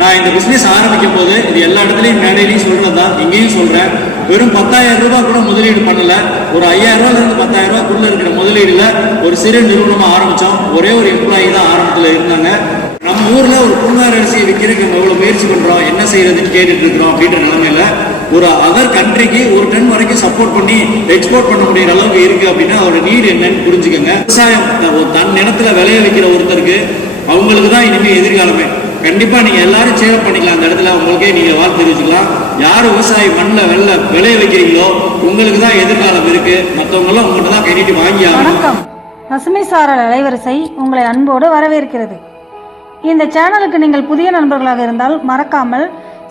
நான் இந்த பிஸ்னஸ் ஆரம்பிக்கும் போது இது எல்லா இடத்துலையும் மேடையிலையும் சொல்றது தான் இங்கேயும் சொல்றேன். வெறும் பத்தாயிரம் ரூபாய் கூட முதலீடு பண்ணல. ஒரு ஐயாயிரம் ரூபாயில இருந்து பத்தாயிரம் ரூபாய்க்குள்ள இருக்கிற முதலீடுல ஒரு சிறு நிறுவனமா ஆரம்பிச்சோம். ஒரே ஒரு எம்ப்ளாயி தான் ஆரம்பத்துல இருந்தாங்க. நம்ம ஊர்ல ஒரு பூங்கார் அரிசியை விற்கிறதுக்கு நம்ம எவ்வளவு முயற்சி பண்றோம் என்ன செய்யறதுன்னு கேட்டுட்டு இருக்கிறோம் அப்படின்ற நிலைமையில ஒரு அதர் கண்ட்ரிக்கு ஒரு டன் வரைக்கும் சப்போர்ட் பண்ணி எக்ஸ்போர்ட் பண்ண முடியற அளவுக்கு இருக்கு அப்படின்னா அவரோட நீர் என்னன்னு புரிஞ்சுக்கோங்க. விவசாயம் ஒரு தன் நிலத்துல விளைய வைக்கிற ஒருத்தருக்கு அவங்களுக்கு தான் இனிமேல் எதிர்காலமே. கண்டிப்பா நீங்க எல்லாரும் சேவை பண்ணிக்கலாம். அந்த இடத்துல உங்களுக்கே நீங்க வாழ்த்து தெரிவிச்சுக்கலாம். யார் விவசாயி மண்ணில் வெள்ள விளைய வைக்கிறீங்களோ உங்களுக்கு தான் எதிர்காலம் இருக்கு. மற்றவங்களாம் உங்கள்கிட்ட தான் கை வாங்கி வணக்கம். பசுமை சாரல் அலைவரிசை உங்களை அன்போடு வரவேற்கிறது. இந்த சேனலுக்கு நீங்கள் புதிய நண்பர்களாக இருந்தால் மறக்காமல்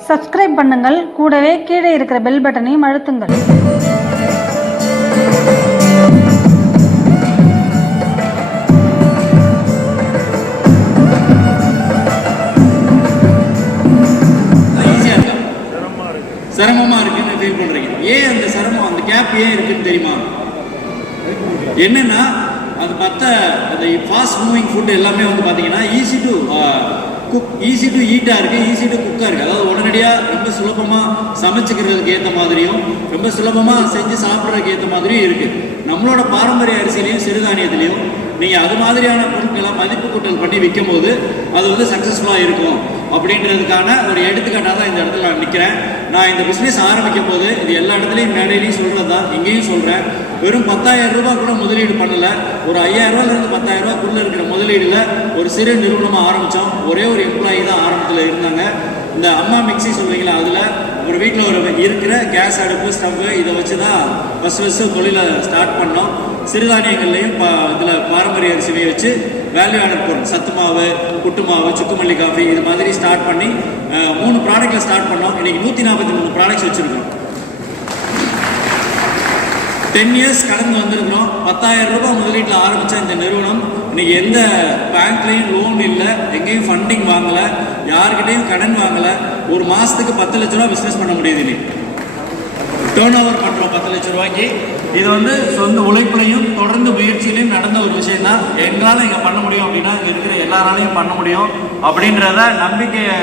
சப்ஸ்கிரைப் பண்ணுங்கள். கூடவே கீழே இருக்கிற பெல் பட்டனையும் அழுத்துங்கள். என்னென்னா அது மற்ற அந்த ஃபாஸ்ட் மூவிங் ஃபுட் எல்லாமே வந்து பார்த்தீங்கன்னா easy to cook easy to ஈட்டாக இருக்குது ஈஸி டு குக்காக இருக்குது அதாவது உடனடியாக ரொம்ப சுலபமாக சமைச்சிக்கிறதுக்கு ஏற்ற மாதிரியும் ரொம்ப சுலபமாக செஞ்சு சாப்பிட்றதுக்கு ஏற்ற மாதிரியும் இருக்குது நம்மளோட பாரம்பரிய அரிசிலையும் சிறுதானியத்திலையும் நீங்கள் அது மாதிரியான பொருட்களை மதிப்பு கூட்டல் பண்ணி விற்கும் போது அது வந்து சக்ஸஸ்ஃபுல்லாக இருக்கும். அப்படின்றதுக்கான ஒரு எடுத்துக்காட்டாக தான் இந்த இடத்துல நான் நிற்கிறேன் நான் இந்த பிஸ்னஸ் ஆரம்பிக்கும் போது இது எல்லா இடத்துலையும் மேடையிலையும் சொல்கிறது தான் இங்கேயும் சொல்கிறேன் வெறும் பத்தாயிரம் ரூபாய் கூட முதலீடு பண்ணல. ஒரு ஐயாயிரம் ரூபாயிலிருந்து பத்தாயிரம் ரூபாய்க்குள்ள இருக்கிற முதலீடுல ஒரு சிறு நிறுவனமாக ஆரம்பித்தோம் ஒரே ஒரு எம்ப்ளாயி தான் ஆரம்பத்தில் இருந்தாங்க. இந்த அம்மா மிக்ஸி சொல்றீங்களா அதில்? ஒரு வீட்டில் ஒரு இருக்கிற கேஸ் அடுப்பு ஸ்டவ்வு இதை வச்சு தான் ஃபஸ்ட் ஃபஸ்ட்டு தொழிலை ஸ்டார்ட் பண்ணோம். சிறுதானியங்கள்லையும் பா இதில் பாரம்பரிய அரிசியை வச்சு வேல்யூ ஆடட் பொருள் சத்து மாவு புட்டு மாவு சுக்குமல்லி காஃபி இது மாதிரி ஸ்டார்ட் பண்ணி மூணு ப்ராடக்ட்டில் ஸ்டார்ட் பண்ணோம். இன்னைக்கு நூற்றி நாற்பத்தி மூணு ப்ராடக்ட்ஸ் வச்சுருக்கோம். டென் இயர்ஸ் கடந்து வந்திருக்கிறோம். பத்தாயிரம் ரூபாய் முதலீட்டில் ஆரம்பித்த இந்த நிறுவனம் இன்னைக்கு எந்த பேங்க்லேயும் லோன் இல்லை எங்கேயும் ஃபண்டிங் வாங்கலை யாருக்கிட்டையும் கடன் வாங்கலை ஒரு மாதத்துக்கு பத்து லட்ச ரூபா பிஸ்னஸ் பண்ண முடியுது இன்னைக்கு டேர்ன் ஓவர் பண்ணுறோம் பத்து லட்ச ரூபாய்க்கு. இது வந்து சொந்த உழைப்புலையும் தொடர்ந்து முயற்சியிலையும் நடந்த ஒரு விஷயம் தான் எங்களால் இங்கே பண்ண முடியும் அப்படின்னா இங்கே இருக்கிற எல்லாராலையும் பண்ண முடியும் அப்படின்றத நம்பிக்கையை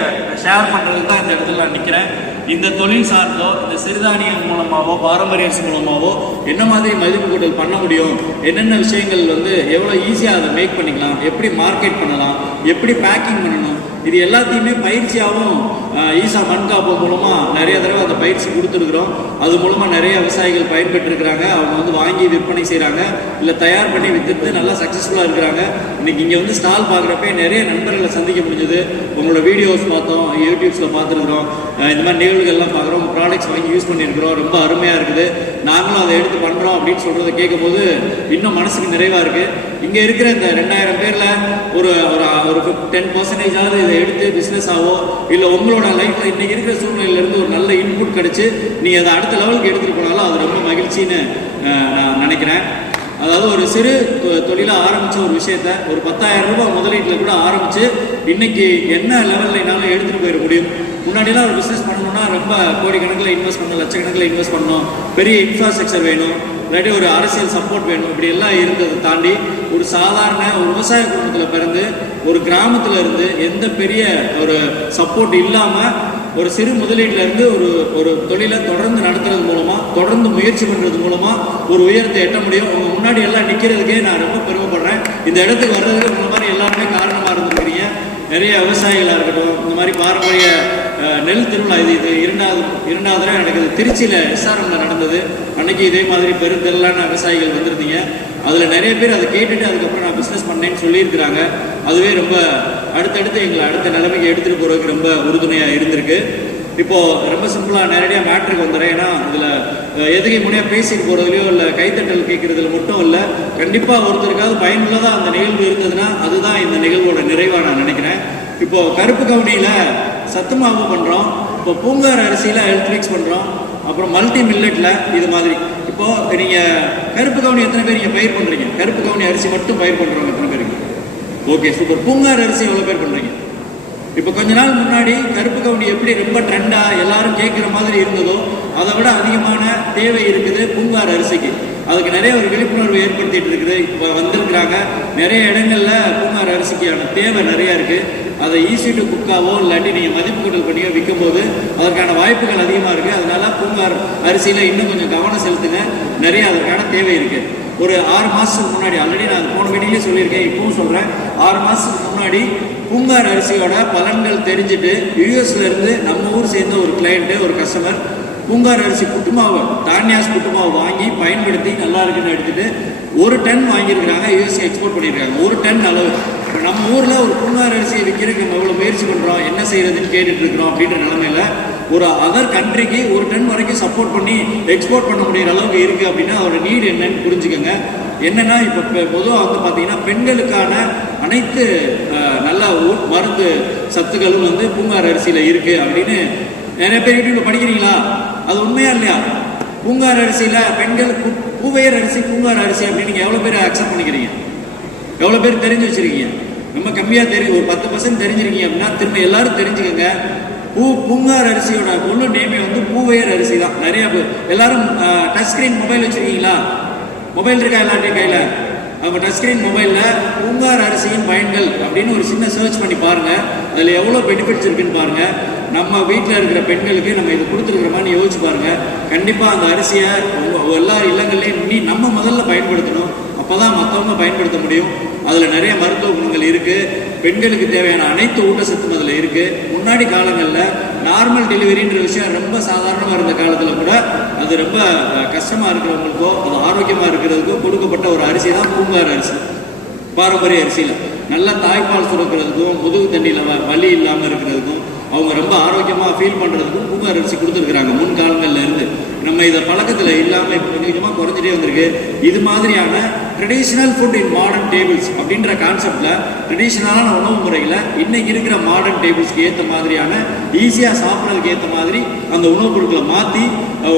ஷேர் பண்ணுறதுக்கு தான் இந்த இடத்துல நான் நிற்கிறேன் இந்த தொழில் சார்ந்தோ இந்த சிறுதானியம் மூலமாகவோ பாரம்பரிய மூலமாகவோ என்ன மாதிரி மதிப்பு கூட்டல் பண்ண முடியும்? என்னென்ன விஷயங்கள் வந்து எவ்வளோ ஈஸியாக அதை மேக் பண்ணிக்கலாம்? எப்படி மார்க்கெட் பண்ணலாம்? எப்படி பேக்கிங் பண்ணணும்? இது எல்லாத்தையுமே பயிற்சியாகவும் ஈசா மண்காப்பு மூலமாக நிறைய தடவை அந்த பயிற்சி கொடுத்துருக்குறோம். அது மூலமாக நிறைய விவசாயிகள் பயன்பெற்றிருக்கிறாங்க. அவங்க வந்து வாங்கி விற்பனை செய்கிறாங்க இல்லை தயார் பண்ணி வித்துட்டு நல்லா சக்ஸஸ்ஃபுல்லாக இருக்கிறாங்க. இன்றைக்கி இங்கே வந்து ஸ்டால் பார்க்குறப்ப நிறைய நண்பர்களை சந்திக்க முடிஞ்சது. உங்களோட வீடியோஸ் பார்த்தோம் யூடியூப்ஸில் பார்த்துருக்குறோம். இந்த மாதிரி நிகழ்வுகள்லாம் பார்க்குறோம். ப்ராடக்ட்ஸ் வாங்கி யூஸ் பண்ணியிருக்கிறோம். ரொம்ப அருமையாக இருக்குது. நாங்களும் அதை எடுத்து பண்ணுறோம் அப்படின்னு சொல்கிறத கேட்கும்போது இன்னும் மனசுக்கு நிறைவாக இருக்குது இங்கே இருக்கிற இந்த ரெண்டாயிரம் பேரில் ஒரு ஒரு ஒரு டென் பர்சன்டேஜாவது அதை எடுத்து பிஸ்னஸாவோ இல்லை உங்களோட லைஃப்பில் இன்றைக்கி இருக்கிற சூழ்நிலையிலேருந்து ஒரு நல்ல இன்புட் கிடச்சி நீ அதை அடுத்த லெவலுக்கு எடுத்துகிட்டு போனாலும் அது ரொம்ப மகிழ்ச்சின்னு நான் நினைக்கிறேன். அதாவது ஒரு சிறு தொ- ஆரம்பித்த ஒரு விஷயத்த ஒரு பத்தாயிரம் ரூபாய் முதலீட்டில் கூட ஆரம்பித்து இன்னைக்கு என்ன லெவலில் என்னால் எடுத்துகிட்டு போயிட முடியும்? முன்னாடிலாம் ஒரு பிஸ்னஸ் பண்ணணும்னா ரொம்ப கோடிக்கணக்கில் இன்வெஸ்ட் பண்ணணும் லட்சக்கணக்கில் இன்வெஸ்ட் பண்ணணும். பெரிய இன்ஃப்ராஸ்ட்ரக்சர் வேணும். இல்லாட்டி ஒரு அரசியல் சப்போர்ட் வேணும். இப்படி எல்லாம் இருந்ததை தாண்டி ஒரு சாதாரண ஒரு விவசாய குடும்பத்தில் பிறந்து ஒரு கிராமத்தில் இருந்து எந்த பெரிய ஒரு சப்போர்ட் இல்லாமல் ஒரு சிறு முதலீட்டிலேருந்து ஒரு ஒரு தொழிலை தொடர்ந்து நடத்துறது மூலமாக தொடர்ந்து முயற்சி பண்ணுறது மூலமாக ஒரு உயரத்தை எட்ட முடியும். உங்கள் முன்னாடி எல்லாம் நிற்கிறதுக்கே நான் ரொம்ப பெருமைப்படுறேன். இந்த இடத்துக்கு வர்றதுக்கு உங்க மாதிரி எல்லாருமே காரணமாக இருந்துருக்கிறீங்க நிறைய விவசாயிகளாக இருக்கட்டும் இந்த மாதிரி பாரம்பரிய நெல் திருவிழா இது இது இரண்டாவது இரண்டாவது தடவை நடக்குது. திருச்சியில் எஸ்ஆர்எம்ல நடந்தது. அன்னைக்கு இதே மாதிரி பெருந்தெல்லான விவசாயிகள் வந்திருந்தீங்க. அதில் நிறைய பேர் அதை கேட்டுட்டு அதுக்கப்புறம் நான் பிஸ்னஸ் பண்ணேன்னு சொல்லியிருக்கிறாங்க. அதுவே ரொம்ப அடுத்தடுத்து எங்களை அடுத்த நிலைமைக்கு எடுத்துகிட்டு போகிறதுக்கு ரொம்ப உறுதுணையாக இருந்திருக்கு. இப்போது ரொம்ப சிம்பிளாக நேரடியாக மேட்ருக்கு வந்துடுறேன். ஏன்னா இதில் எதுகை முனையாக பேசிட்டு போகிறதுலையோ இல்லை கைத்தட்டல் கேட்குறதுல மட்டும் இல்லை கண்டிப்பாக ஒருத்தருக்காவது பயனுள்ளதாக அந்த நிகழ்வு இருந்ததுன்னா அதுதான் இந்த நிகழ்வோட நிறைவாக நான் நினைக்கிறேன். இப்போது கருப்பு கவுனியில் சத்து மாவு பண்ணுறோம் இப்போ பூங்கார் அரிசியில ஹெல்த் மிக்ஸ் அப்புறம் மல்டி மில்லட்டில் இது மாதிரி. இப்போது நீங்கள் கருப்பு கவுனி எத்தனை பேர் நீங்கள் பயிர் பண்ணுறீங்க கருப்பு கவுனி அரிசி மட்டும் பயிர் பண்ணுறவங்க எத்தனை பேருக்கு ஓகே சூப்பர் பூங்கார் அரிசி எவ்வளோ பேர் பண்ணுறீங்க இப்போ கொஞ்ச நாள் முன்னாடி கருப்பு கவுனி எப்படி ரொம்ப ட்ரெண்டாக எல்லாரும் கேட்குற மாதிரி இருந்ததோ அதை விட அதிகமான தேவை இருக்குது பூங்கார் அரிசிக்கு. அதுக்கு நிறைய ஒரு விழிப்புணர்வு ஏற்படுத்திட்டு இருக்குது. இப்போ வந்திருக்கிறாங்க. நிறைய இடங்களில் பூங்கார் அரிசிக்கான தேவை நிறையா இருக்குது அதை ஈஸி டு குக்காவோ இல்லாட்டி நீங்கள் மதிப்பு கூட்டல் பண்ணியோ விற்கும்போது அதற்கான வாய்ப்புகள் அதிகமாக இருக்குது அதனால பூங்கார் அரிசியில் இன்னும் கொஞ்சம் கவனம் செலுத்துங்க. நிறைய அதற்கான தேவை இருக்குது ஒரு ஆறு மாதத்துக்கு முன்னாடி ஆல்ரெடி நான் போன வீடியோலேயே சொல்லியிருக்கேன் இப்பவும் சொல்கிறேன் ஆறு மாதத்துக்கு முன்னாடி பூங்கார் அரிசியோட பலன்கள் தெரிஞ்சுட்டு யூஎஸ்ல இருந்து நம்ம ஊர் சேர்ந்த ஒரு கிளைண்ட்டு ஒரு கஸ்டமர் பூங்கார் அரிசி புட்டுமாவை தானியாஸ் புட்டுமாவை வாங்கி பயன்படுத்தி நல்லா இருக்குன்னு எடுத்துட்டு ஒரு டன் வாங்கியிருக்கிறாங்க. யூஎஸ்க்கு எக்ஸ்போர்ட் பண்ணியிருக்காங்க. ஒரு டன் அளவு. இப்போ நம்ம ஊரில் ஒரு பூங்கார் அரிசியை விற்கிறதுக்கு நம்ம எவ்வளோ முயற்சி பண்ணுறோம் என்ன செய்யறதுன்னு கேட்டுட்டு இருக்கிறோம் அப்படின்ற நிலமையில ஒரு அதர் கண்ட்ரிக்கு ஒரு டன் வரைக்கும் சப்போர்ட் பண்ணி எக்ஸ்போர்ட் பண்ண முடியிற அளவுக்கு இருக்குது அப்படின்னா அதோட நீடு என்னன்னு புரிஞ்சுக்கோங்க. என்னன்னா இப்போ பொதுவாக வந்து பார்த்தீங்கன்னா பெண்களுக்கான அனைத்து நல்ல மருந்து சத்துக்களும் வந்து பூங்கார் அரிசியில் இருக்குது அப்படின்னு நிறைய பேர் யூடியூப்ல படிக்கிறீங்களா? அது உண்மையா இல்லையா? பூங்கார் அரிசியில் பெண்கள் பூவையர் அரிசி பூங்கார் அரிசி அப்படின்னு நீங்கள் எவ்வளோ பேர் அக்செப்ட் பண்ணிக்கிறீங்க? எவ்வளோ பேர் தெரிஞ்சு வச்சுருக்கீங்க? ரொம்ப கம்மியாக தெரியும் ஒரு பத்து பர்சன்ட் தெரிஞ்சிருக்கீங்க அப்படின்னா திரும்ப எல்லாரும் தெரிஞ்சுக்கங்க. பூ பூங்கார் அரிசியோட முழு நேமே வந்து பூவையர் அரிசி தான். நிறைய எல்லாரும் டச் ஸ்க்ரீன் மொபைல் வச்சுருக்கீங்களா? மொபைல் இருக்கா எல்லாருடைய கையில்? அவங்க டச் ஸ்க்ரீன் மொபைலில் பூங்கார் அரிசியின் பயன்கள் அப்படின்னு ஒரு சின்ன சர்ச் பண்ணி பாருங்கள் அதில் எவ்வளோ பெனிஃபிட்ஸ் இருக்குன்னு பாருங்கள் நம்ம வீட்டில் இருக்கிற பெண்களுக்கு நம்ம இது கொடுத்துருக்குறோமான்னு யோசிச்சு பாருங்கள் கண்டிப்பாக அந்த அரிசியை எல்லா இல்லங்கள்லையும் நீ நம்ம முதல்ல பயன்படுத்தணும். அப்போ தான் மற்றவங்க பயன்படுத்த முடியும். அதில் நிறைய மருத்துவ குணங்கள் இருக்குது பெண்களுக்கு தேவையான அனைத்து ஊட்டச்சத்தும் அதில் இருக்குது முன்னாடி காலங்களில் நார்மல் டெலிவரின்ற விஷயம் ரொம்ப சாதாரணமாக இருந்த காலத்தில் கூட அது ரொம்ப கஷ்டமாக இருக்கிறவங்களுக்கோ அது ஆரோக்கியமாக இருக்கிறதுக்கோ கொடுக்கப்பட்ட ஒரு அரிசி தான் பூங்கார் அரிசி. பாரம்பரிய அரிசியில். நல்லா தாய்ப்பால் சுரக்கிறதுக்கும் முதுகு தண்ணியில் வ- வலி இல்லாமல் இருக்கிறதுக்கும் அவங்க ரொம்ப ஆரோக்கியமாக ஃபீல் பண்ணுறதுக்கும் பூங்கார் அரிசி கொடுத்துருக்குறாங்க முன் காலங்களில் இருந்து. நம்ம இதை பழக்கத்தில் இல்லாமல் இப்போ கொஞ்சம் கொஞ்சமாக குறைஞ்சிட்டே வந்திருக்கு. இது மாதிரியான traditional food in modern tables அப்படின்ற கான்செப்டில் ட்ரெடிஷ்னலான உணவு முறையில் இன்னைக்கு இருக்கிற மாடர்ன் டேபிள்ஸ்க்கு ஏற்ற மாதிரியான ஈஸியாக சாப்பிட்றதுக்கு ஏற்ற மாதிரி அந்த உணவுப் பொருட்களை மாற்றி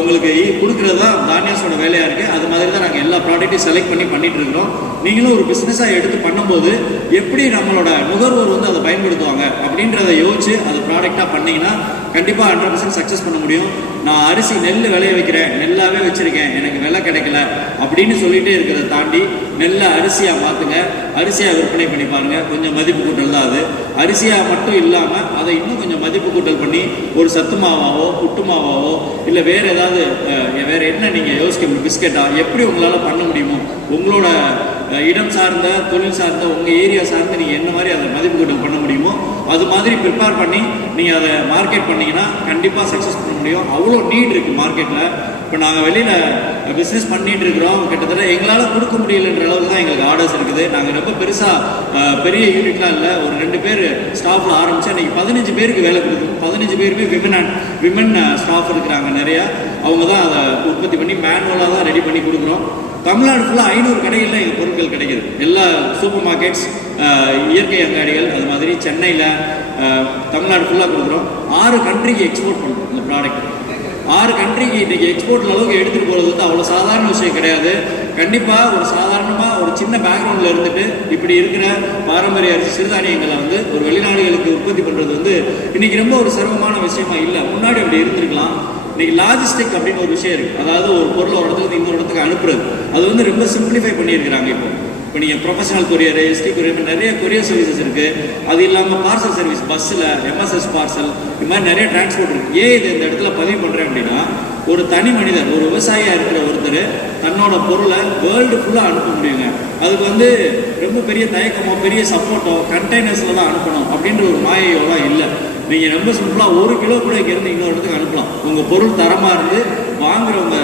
உங்களுக்கு கொடுக்குறது தான் தானியாஸோட வேலையாக இருக்குது அது மாதிரி தான் நாங்கள் எல்லா ப்ராடக்ட்டையும் செலக்ட் பண்ணி பண்ணிட்டு இருக்கிறோம். நீங்களும் ஒரு பிஸ்னஸாக எடுத்து பண்ணும்போது எப்படி நம்மளோட நுகர்வோர் வந்து அதை பயன்படுத்துவாங்க அப்படின்றத யோசிச்சு அதை ப்ராடக்டாக பண்ணீங்கன்னா கண்டிப்பாக ஹண்ட்ரட் பர்சன்ட் சக்ஸஸ் பண்ண முடியும். நான் அரிசி நெல் விளைய வைக்கிறேன் நெல்லாவே வச்சிருக்கேன் எனக்கு விலை கிடைக்கல அப்படின்னு சொல்லிட்டே இருக்கிறத தாண்டி நெல்லை அரிசியாக பார்த்துங்க அரிசியாக விற்பனை பண்ணி பாருங்க. கொஞ்சம் மதிப்பு கூட்டல் தான் அது. அரிசியாக மட்டும் இல்லாமல் அதை இன்னும் கொஞ்சம் மதிப்பு கூட்டல் பண்ணி ஒரு சத்து மாவாவோ புட்டு மாவாவோ இல்லை வேறு ஏதாவது வேறு என்ன நீங்கள் யோசிக்க பிஸ்கெட்டாக எப்படி உங்களால் பண்ண முடியுமோ? உங்களோட இடம் சார்ந்த தொழில் சார்ந்த உங்கள் ஏரியா சார்ந்து நீங்கள் என்ன மாதிரி அதை மதிப்பு பண்ண முடியுமோ அது மாதிரி ப்ரிப்பேர் பண்ணி நீங்கள் அதை மார்க்கெட் பண்ணிங்கன்னா கண்டிப்பாக சக்ஸஸ் பண்ண முடியும். அவ்வளோ நீட் இருக்குது மார்க்கெட்டில் இப்போ நாங்கள் வெளியில் பிஸ்னஸ் பண்ணிகிட்டு இருக்கிறோம். கிட்டத்தட்ட எங்களால் கொடுக்க முடியலன்ற அளவுக்கு தான் எங்களுக்கு ஆர்டர்ஸ் இருக்குது. நாங்கள் ரொம்ப பெருசாக பெரிய யூனிட்லாம் இல்லை. ஒரு ரெண்டு பேர் ஸ்டாஃபில் ஆரம்பித்து அன்றைக்கி பதினஞ்சு பேருக்கு வேலை கொடுக்குறோம் பதினஞ்சு பேருமே விமன் அண்ட் விமன் ஸ்டாஃப் இருக்கிறாங்க நிறையா. அவங்க தான் அதை உற்பத்தி பண்ணி மேனுவலாக தான் ரெடி பண்ணி கொடுக்குறோம். தமிழ்நாடு ஃபுல்லாக ஐநூறு கடைகளில் எங்கள் பொருட்கள் கிடைக்கிது. எல்லா சூப்பர் மார்க்கெட்ஸ் இயற்கை அங்காடிகள் அது மாதிரி சென்னையில் தமிழ்நாடு ஃபுல்லாக கொடுக்குறோம். ஆறு கண்ட்ரிக்கு எக்ஸ்போர்ட் பண்ணுறோம் இந்த ப்ராடக்ட் ஆறு கண்ட்ரிக்கு இன்றைக்கி எக்ஸ்போர்ட் அளவுக்கு எடுத்துகிட்டு போகிறது வந்து அவ்வளோ சாதாரண விஷயம் கிடையாது. கண்டிப்பாக ஒரு சாதாரணமாக ஒரு சின்ன பேக்ரவுண்டில் இருந்துட்டு இப்படி இருக்கிற பாரம்பரிய அரிசி சிறுதானியங்களை வந்து ஒரு வெளிநாடுகளுக்கு உற்பத்தி பண்ணுறது வந்து இன்றைக்கி ரொம்ப ஒரு சிரமமான விஷயமா இல்லை. முன்னாடி அப்படி இருந்திருக்கலாம். இன்னைக்கு லாஜிஸ்டிக் அப்படின்னு ஒரு விஷயம் இருக்குது அதாவது ஒரு பொருள் ஒரு இடத்துல இன்னொரு இடத்துக்கு அனுப்புறது. அது வந்து ரொம்ப சிம்பிளிஃபை பண்ணியிருக்கிறாங்க இப்போ. இப்போ நீங்கள் ப்ரொஃபஷனல் கொரியர் எஸ்டி கொரியர் நிறைய கொரியர் சர்வீசஸ் இருக்குது அது இல்லாமல் பார்சல் சர்வீஸ் பஸ்ஸில் எம்எஸ்எஸ் பார்சல் இது மாதிரி நிறைய டிரான்ஸ்போர்ட் இருக்குது ஏன் இது இந்த இடத்துல பதிவு பண்ணுறேன் அப்படின்னா ஒரு தனி மனிதர் ஒரு விவசாயியாக இருக்கிற ஒருத்தர் தன்னோட பொருளை வேர்ல்டு ஃபுல்லாக அனுப்ப முடியுங்க. அதுக்கு வந்து ரொம்ப பெரிய தயக்கமோ பெரிய சப்போர்ட்டோ கண்டெய்னர்ஸில் தான் அனுப்பணும் அப்படின்ற ஒரு மாயையோலாம் இல்லை. நீங்கள் ரொம்ப சிம்பிளாக ஒரு கிலோ கூட இங்கேருந்து இன்னொரு இடத்துக்கு அனுப்பலாம். உங்கள் பொருள் தரமாக இருந்து வாங்குறவங்க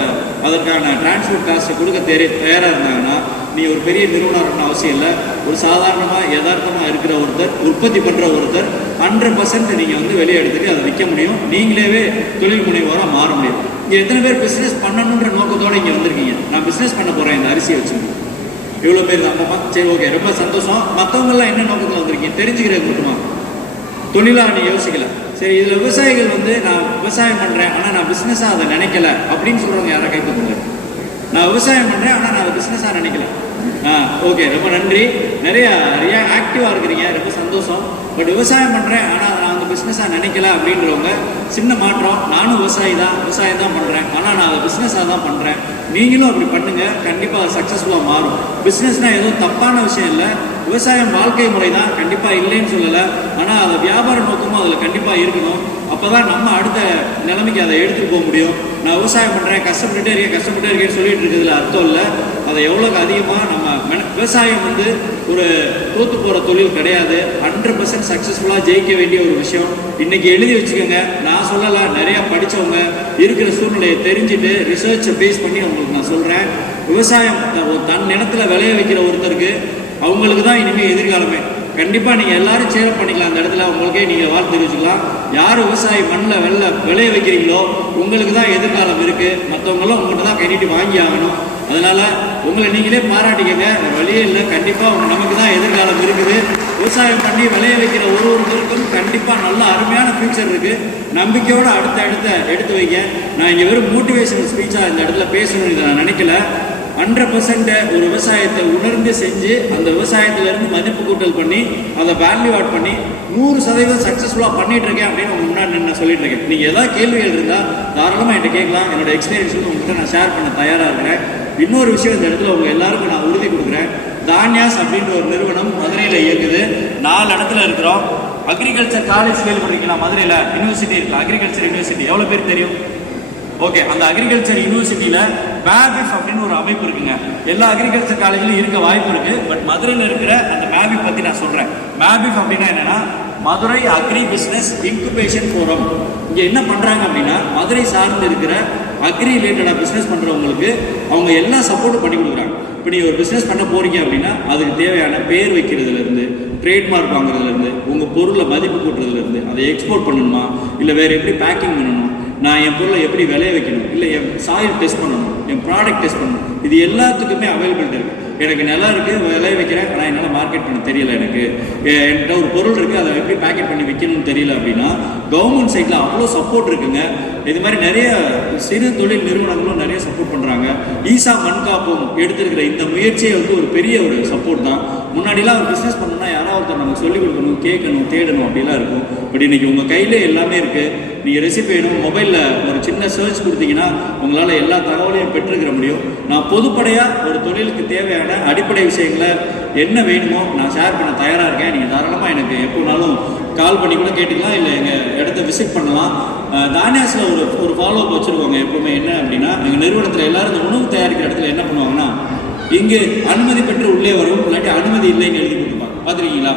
அதற்கான டிரான்ஸ்போர்ட் காஸ்ட்டை கொடுக்க தெரிய தயாராக இருந்தாங்கன்னா நீ ஒரு பெரிய நிறுவனம் இருக்கணும்னு அவசியம் இல்லை. ஒரு சாதாரணமாக யதார்த்தமாக இருக்கிற ஒருத்தர் உற்பத்தி பண்ணுற ஒருத்தர் ஹண்ட்ரட் பர்சன்ட் நீங்கள் வந்து வெளியே எடுத்துட்டு அதை விற்க முடியும். நீங்களே தொழில் முனைவோராக மாற முடியும். இங்கே எத்தனை பேர் பிஸ்னஸ் பண்ணணுன்ற நோக்கத்தோடு இங்கே வந்திருக்கீங்க. நான் பிஸ்னஸ் பண்ண போகிறேன் இந்த அரிசியை வச்சு இவ்வளோ பேர் தான். சரி ஓகே ரொம்ப சந்தோஷம். மற்றவங்கெல்லாம் என்ன நோக்கத்தில் வந்திருக்கீங்க? தெரிஞ்சுக்கிறது மட்டுமா தொழிலாக நீ யோசிக்கல. சரி இதில் விவசாயிகள் வந்து நான் விவசாயம் பண்ணுறேன் ஆனால் நான் பிஸ்னஸாக அதை நினைக்கல அப்படின்னு சொல்கிறவங்க யாரை கை நான் விவசாயம் பண்ணுறேன் ஆனால் நான் அதை பிஸ்னஸாக நினைக்கல. ஆ ஓகே ரொம்ப நன்றி. நிறைய நிறையா ஆக்டிவாக இருக்கிறீங்க ரொம்ப சந்தோஷம். பட் விவசாயம் பண்ணுறேன் ஆனால் அதை நான் வந்து பிஸ்னஸாக நினைக்கல அப்படின்றவங்க சின்ன மாற்றம். நானும் விவசாயி தான் விவசாயம் தான் பண்ணுறேன் ஆனால் நான் அதை பிஸ்னஸாக தான் பண்ணுறேன் நீங்களும் அப்படி பண்ணுங்கள் கண்டிப்பாக அது சக்ஸஸ்ஃபுல்லாக மாறும். பிஸ்னஸ்னால் எதுவும் தப்பான விஷயம் இல்லை. விவசாயம் வாழ்க்கை முறை தான் கண்டிப்பாக இல்லைன்னு சொல்லலை. ஆனால் அதை வியாபார நோக்கமும் அதில் கண்டிப்பாக இருக்கணும். அப்போ தான் நம்ம அடுத்த நிலைமைக்கு அதை எடுத்துகிட்டு போக முடியும். நான் விவசாயம் பண்ணுறேன் கஷ்டப்பட்டுட்டே இருக்கேன் கஷ்டப்பட்டே இருக்கேன்னு சொல்லிட்டு இருக்கிறதுல அர்த்தம் இல்லை. அதை எவ்வளோக்கு அதிகமாக நம்ம விவசாயம் வந்து ஒரு தோத்து போகிற தொழில் கிடையாது. ஹண்ட்ரட் பர்சன்ட் சக்ஸஸ்ஃபுல்லாக ஜெயிக்க வேண்டிய ஒரு விஷயம். இன்னைக்கு எழுதி வச்சுக்கோங்க. நான் சொல்லலாம் நிறையா படித்தவங்க இருக்கிற சூழ்நிலையை தெரிஞ்சுட்டு ரிசர்ச்சை பேஸ் பண்ணி அவங்களுக்கு நான் சொல்கிறேன் விவசாயம் தன் நிலத்தில் விளைய வைக்கிற ஒருத்தருக்கு அவங்களுக்கு தான் இனிமேல் எதிர்காலமே. கண்டிப்பாக நீங்கள் எல்லாரும் சேர பண்ணிக்கலாம் அந்த இடத்துல. உங்களுக்கே நீங்கள் வாழ்த்து தெரிவிச்சுக்கலாம். யார் விவசாயி மண்ணில் வெள்ள விளைய வைக்கிறீங்களோ உங்களுக்கு தான் எதிர்காலம் இருக்குது மற்றவங்களும் உங்கள்கிட்ட தான் கைநீட்டி வாங்கி ஆகணும். அதனால் உங்களை நீங்களே பாராட்டிக்கங்க. வழியே இல்லை. கண்டிப்பாக நமக்கு தான் எதிர்காலம் இருக்குது. விவசாயம் பண்ணி விளைய வைக்கிற ஒரு ஒருத்தருக்கும் கண்டிப்பாக நல்ல அருமையான ஃபியூச்சர் இருக்குது நம்பிக்கையோடு அடுத்த அடுத்த எடுத்து வைங்க. நான் இங்கே வெறும் மோட்டிவேஷனல் ஸ்பீச்சாக இந்த இடத்துல பேசணும்னு இதை நான் நினைக்கல. ஹண்ட்ரட் பர்சன்ட் ஒரு விவசாயத்தை உணர்ந்து செஞ்சு அந்த விவசாயத்திலிருந்து மதிப்பு கூட்டல் பண்ணி அதை வேல்யூ ஆட் பண்ணி நூறு சதவீதம் சக்ஸஸ்ஃபுல்லாக பண்ணிட்டு இருக்கேன் அப்படின்னு உங்க முன்னாடி நின்று நான் சொல்லிட்டு இருக்கேன் நீங்கள் ஏதாவது கேள்விகள் இருந்தால் தாராளமாக என்கிட்ட கேட்கலாம். என்னோட எக்ஸ்பீரியன்ஸ் வந்து உங்கள்கிட்ட நான் ஷேர் பண்ண தயாராக இருக்கிறேன். இன்னொரு விஷயம் இந்த இடத்துல உங்க எல்லாருக்கும் நான் உறுதி கொடுக்குறேன். தானியாஸ் அப்படின்ற ஒரு நிறுவனம் மதுரையில் இயங்குது. நாலு இடத்துல இருக்கிறோம். அக்ரிகல்ச்சர் காலேஜ் கேள்விப்பட்டிருக்கீங்களா மதுரையில்? யூனிவர்சிட்டி இருக்கு? அக்ரிகல்ச்சர் யூனிவர்சிட்டி எவ்வளோ பேர் தெரியும்? ஓகே அந்த அக்ரிகல்ச்சர் யூனிவர்சிட்டியில் மேபிஃப் அப்படின்னு ஒரு அமைப்பு இருக்குங்க. எல்லா அக்ரிகல்ச்சர் காலேஜிலும் இருக்க வாய்ப்பு இருக்கு. பட் மதுரையில் இருக்கிற அந்த மேபிஃப் பற்றி நான் சொல்கிறேன் மேபிஃப் அப்படின்னா என்னன்னா Madurai agri business incubation forum இங்கே என்ன பண்ணுறாங்க அப்படின்னா மதுரை சார்ந்து இருக்கிற அக்ரி ரிலேட்டடாக பிஸ்னஸ் பண்ணுறவங்களுக்கு அவங்க எல்லா சப்போர்ட்டும் பண்ணி கொடுக்குறாங்க. இப்போ நீங்கள் ஒரு பிஸ்னஸ் பண்ண போறீங்க அப்படின்னா அதுக்கு தேவையான பேர் வைக்கிறதுலேருந்து ட்ரேட்மார்க் வாங்குறதுலேருந்து உங்கள் பொருளை மதிப்பு கூட்டுறதுலேருந்து அதை எக்ஸ்போர்ட் பண்ணணுமா? இல்லை வேறு எப்படி பேக்கிங் பண்ணணும்? நான் என் பொருளை எப்படி விளைய வைக்கணும்? இல்லை என் சாயில் டெஸ்ட் பண்ணணும். என் ப்ராடக்ட் டெஸ்ட் பண்ணணும். இது எல்லாத்துக்குமே அவைலபிலிட்டி இருக்குது எனக்கு நிலம் இருக்கு விளைய வைக்கிறேன். ஆனால் என்னால் மார்க்கெட் பண்ண தெரியல எனக்கு. என்கிட்ட ஒரு பொருள் இருக்கு அதை எப்படி பேக்கெட் பண்ணி விற்கணும்னு தெரியல அப்படின்னா கவர்மெண்ட் சைடில் அவ்வளோ சப்போர்ட் இருக்குங்க. இது மாதிரி நிறைய சிறு தொழில் நிறுவனங்களும் நிறைய சப்போர்ட் பண்ணுறாங்க ஈசா மண் காப்பும் எடுத்திருக்கிற இந்த முயற்சியை வந்து ஒரு பெரிய ஒரு சப்போர்ட் தான். முன்னாடிலாம் ஒரு பிஸ்னஸ் பண்ணணும்னா யாராவது ஒருத்தர் நமக்கு சொல்லிக் கொடுக்கணும் கேட்கணும் தேடணும் அப்படிலாம் இருக்கும். பட் இன்னைக்கு உங்கள் கையில் எல்லாமே இருக்குது நீங்கள் ரெசிபி வேணும் மொபைலில் ஒரு சின்ன சர்ச் கொடுத்தீங்கன்னா உங்களால் எல்லா தகவலையும் பெற்றுக்கிற முடியும். நான் பொதுப்படையாக ஒரு தொழிலுக்கு தேவையான அடிப்படை விஷயங்களை என்ன வேணுமோ நான் ஷேர் பண்ண தயாராக இருக்கேன். நீங்கள் தாராளமாக எனக்கு எப்போனாலும் கால் பண்ணி கூட கேட்டுக்கலாம் இல்லை எங்கள் இடத்த விசிட் பண்ணலாம். தானியாஸில் ஒரு ஒரு ஃபாலோ அப் வச்சுருக்கோங்க எப்பவுமே என்ன அப்படின்னா எங்கள் நிறுவனத்தில் எல்லாரும் இந்த உணவு தயாரிக்கிற இடத்துல என்ன பண்ணுவாங்கன்னா இங்கே அனுமதி பெற்று உள்ளே வரும் இல்லாட்டி அனுமதி இல்லைன்னு எழுதி கொடுப்பாங்க. பார்த்துருக்கீங்களா?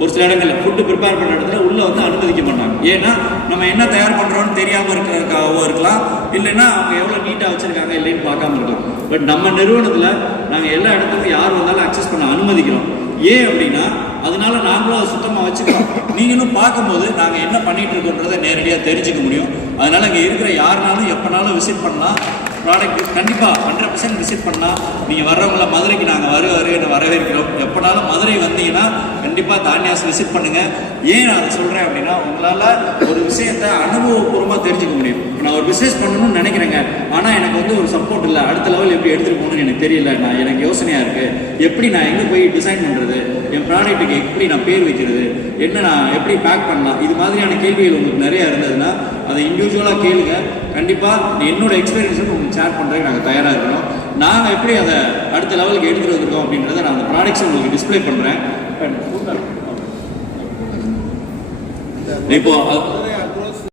ஒரு சில இடங்களில் ஃபுட்டு ப்ரிப்பேர் பண்ணுற இடத்துல உள்ளே வந்து அனுமதிக்க மாட்டாங்க. ஏன்னா நம்ம என்ன தயார் பண்ணுறோன்னு தெரியாமல் இருக்கிறதுக்காகவோ இருக்கலாம். இல்லைன்னா அவங்க எவ்வளோ நீட்டாக வச்சுருக்காங்க இல்லைன்னு பார்க்காம இருக்கலாம். பட் நம்ம நிறுவனத்தில் நாங்கள் எல்லா இடத்துக்கும் யார் வந்தாலும் அக்சஸ் பண்ண அனுமதிக்கிறோம். ஏன் அப்படின்னா அதனால நாங்களும் அதை சுத்தமாக வச்சுக்கிறோம். நீங்களும் பார்க்கும்போது நாங்கள் என்ன பண்ணிட்டு இருக்கோன்றதை நேரடியாக தெரிஞ்சுக்க முடியும். அதனால் இங்கே இருக்கிற யாருனாலும் எப்போனாலும் விசிட் பண்ணலாம். ப்ராடக்ட் கண்டிப்பாக ஹண்ட்ரட் பர்சன்ட் விசிட் பண்ணால் நீங்கள் வர்றவங்கள மதுரைக்கு நாங்கள் வருக வருகன்னு வரவேற்கிறோம். எப்போனாலும் மதுரை வந்தீங்கன்னா கண்டிப்பாக தானியாஸ் விசிட் பண்ணுங்கள் ஏன் நான் அதை சொல்கிறேன் அப்படின்னா உங்களால் ஒரு விஷயத்தை அனுபவபூர்வமாக தெரிஞ்சுக்க முடியும். நான் ஒரு பிஸ்னஸ் பண்ணணும்னு நினைக்கிறேங்க. ஆனால் எனக்கு வந்து ஒரு சப்போர்ட் இல்லை. அடுத்த லெவல் எப்படி எடுத்துகிட்டு போகணும்னு எனக்கு தெரியல. நான் எனக்கு யோசனையாக இருக்குது எப்படி நான் எங்கே போய் டிசைன் பண்ணுறது என் ப்ராடக்ட்டுக்கு எப்படி நான் பேர் வைக்கிறது? என்ன நான் எப்படி பேக் பண்ணலாம்? இது மாதிரியான கேள்விகள் உங்களுக்கு நிறைய இருந்ததுன்னா அதை இண்டிவிஜுவலாக கேளுங்க. கண்டிப்பாக என்னோட எக்ஸ்பீரியன்ஸும் உங்களுக்கு ஷேர் பண்ணுறதுக்கு நாங்கள் தயாராக இருக்கிறோம் நாங்கள் எப்படி அதை அடுத்த லெவலுக்கு எடுத்துகிட்டு வந்திருக்கோம் அப்படின்றத நான் அந்த ப்ராடக்ட்ஸ் உங்களுக்கு டிஸ்ப்ளே பண்ணுறேன் இப்போ